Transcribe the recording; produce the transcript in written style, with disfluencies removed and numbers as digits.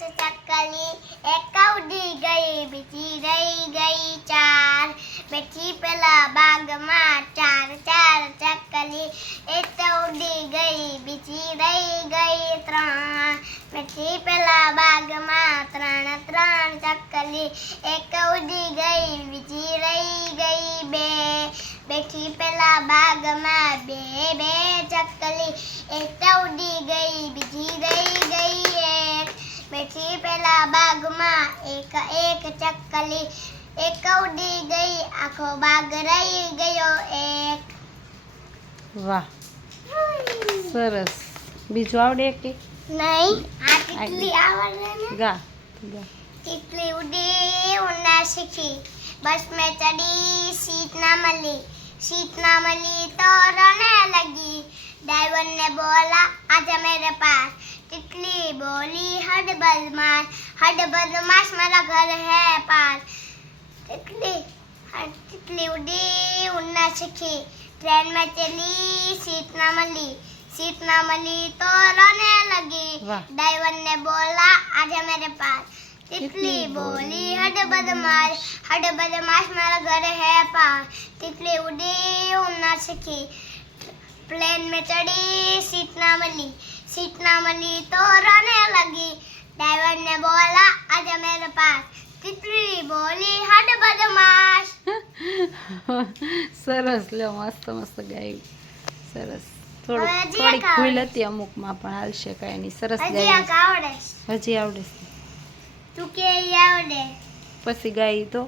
चक्कली एक उड़ी गई बीजी रही गई चार बैठी पेला बाग में चार चार चक्कली एक उड़ी गई बीजी रही गई त्रण बैठी पेला बाग में त्रण त्रण चक्कली एक उड़ी गई बीजी रही गई बे बैठी पेला बाग में बे बे चक्कली एक उड़ी गई बीजी रही गई एक बैठी पेला बाग में एक एक चक्कली एक उड़ी गई आखो बाग रही गयो एक વાહ સરસ બીજું આવડે કે नहीं आ तितली आवड़े ने ગા ગા तितली उड़ी उड़ना सीखी बस में चढ़ी सीट ना मिली तो रोने लगी ड्राइवर ने बोला आजा मेरे पास तितली बोली हट बदमाश मेरा घर है पास तितली उड़ी उड़ना सीखी ट्रेन में चली सीट ना मिली तो रोने लगी वाह। ड्राइवर ने बोला आजा मेरे पास तितली बोली हट बदमाश मेरा घर है पास तितली उड़ी उड़ना सीखी प्लेन में चढ़ी सीट ना मिली तो रोने लगी ड्राइवर ने बोला आजा मेरे पास तितली बोली हट बदमाश સરસ લ્યો મસ્ત મસ્ત ગાયું સરસ થોડું હવે હજી થોડીક એક આવડે. ભૂલ હતી અમુકમાં પણ હાલશે કાંઈ નહીં સરસ હજી ગાયું આ આવડે હજી આવડે છે તું કે ઈ આવડે પછી ગાઈ તો